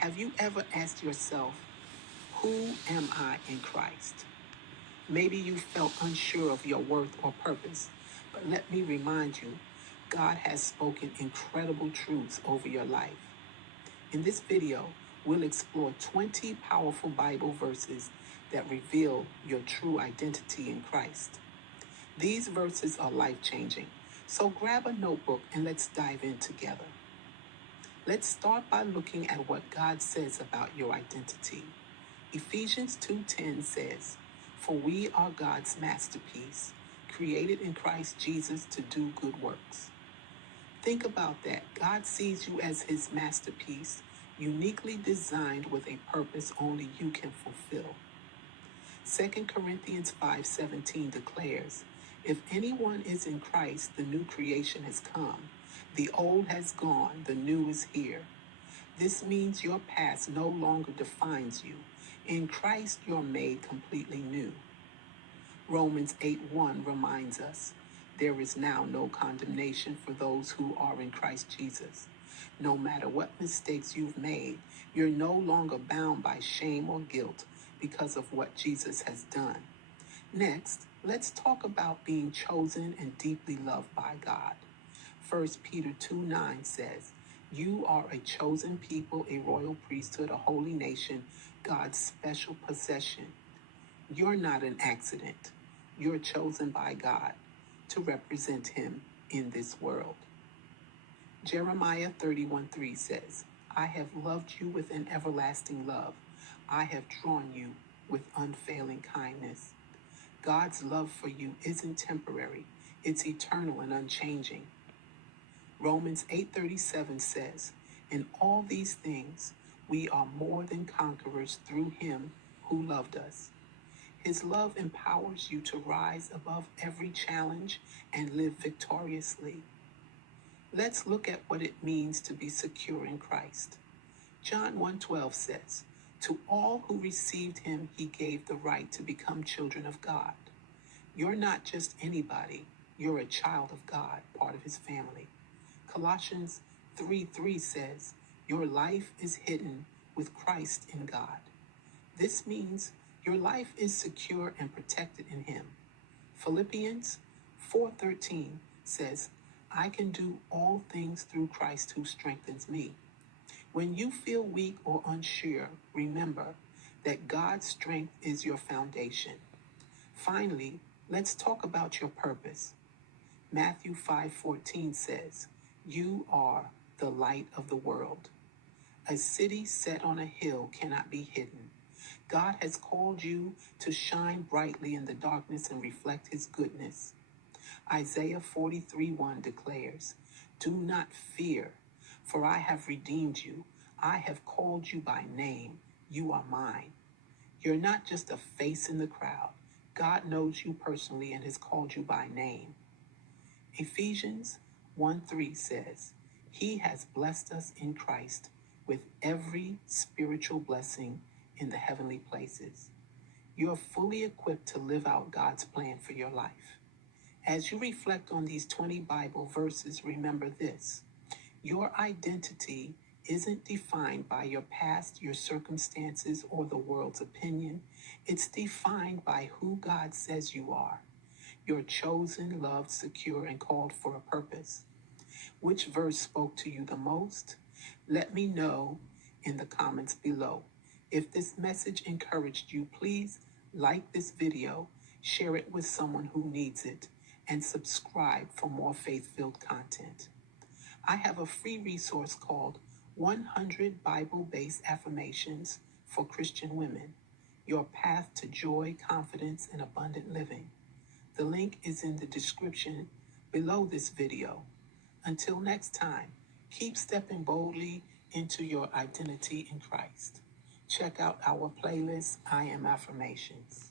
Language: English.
Have you ever asked yourself, who am I in Christ? Maybe you felt unsure of your worth or purpose, but let me remind you, God has spoken incredible truths over your life. In this video, we'll explore 20 powerful Bible verses that reveal your true identity in Christ. These verses are life-changing, so grab a notebook and let's dive in together. Let's start by looking at what God says about your identity. Ephesians 2:10 says, "For we are God's masterpiece, created in Christ Jesus to do good works." Think about that. God sees you as his masterpiece, uniquely designed with a purpose only you can fulfill. 2 Corinthians 5:17 declares, "If anyone is in Christ, the new creation has come. The old has gone, the new is here." This means your past no longer defines you. In Christ, you're made completely new. Romans 8:1 reminds us, "There is now no condemnation for those who are in Christ Jesus." No matter what mistakes you've made, you're no longer bound by shame or guilt because of what Jesus has done. Next, let's talk about being chosen and deeply loved by God. 1 Peter 2:9 says, "You are a chosen people, a royal priesthood, a holy nation, God's special possession." You're not an accident. You're chosen by God to represent him in this world. Jeremiah 31:3 says, "I have loved you with an everlasting love. I have drawn you with unfailing kindness." God's love for you isn't temporary. It's eternal and unchanging. Romans 8:37 says, "In all these things, we are more than conquerors through him who loved us." His love empowers you to rise above every challenge and live victoriously. Let's look at what it means to be secure in Christ. John 1:12 says, "To all who received him, he gave the right to become children of God." You're not just anybody. You're a child of God, part of his family. Colossians 3:3 says, "Your life is hidden with Christ in God." This means your life is secure and protected in him. Philippians 4:13 says, "I can do all things through Christ who strengthens me." When you feel weak or unsure, remember that God's strength is your foundation. Finally, let's talk about your purpose. Matthew 5:14 says, "You are the light of the world." A city set on a hill cannot be hidden. God has called you to shine brightly in the darkness and reflect his goodness. Isaiah 43:1 declares, "Do not fear, for I have redeemed you. I have called you by name. You are mine." You're not just a face in the crowd. God knows you personally and has called you by name. Ephesians 1:3 says, "He has blessed us in Christ with every spiritual blessing in the heavenly places." You're fully equipped to live out God's plan for your life. As you reflect on these 20 Bible verses, remember this: your identity isn't defined by your past, your circumstances, or the world's opinion. It's defined by who God says you are. You're chosen, loved, secure, and called for a purpose. Which verse spoke to you the most? Let me know in the comments below. If this message encouraged you, please like this video, share it with someone who needs it, and subscribe for more faith-filled content. I have a free resource called 100 Bible-Based Affirmations for Christian Women, Your Path to Joy, Confidence, and Abundant Living. The link is in the description below this video. Until next time, keep stepping boldly into your identity in Christ. Check out our playlist, I Am Affirmations.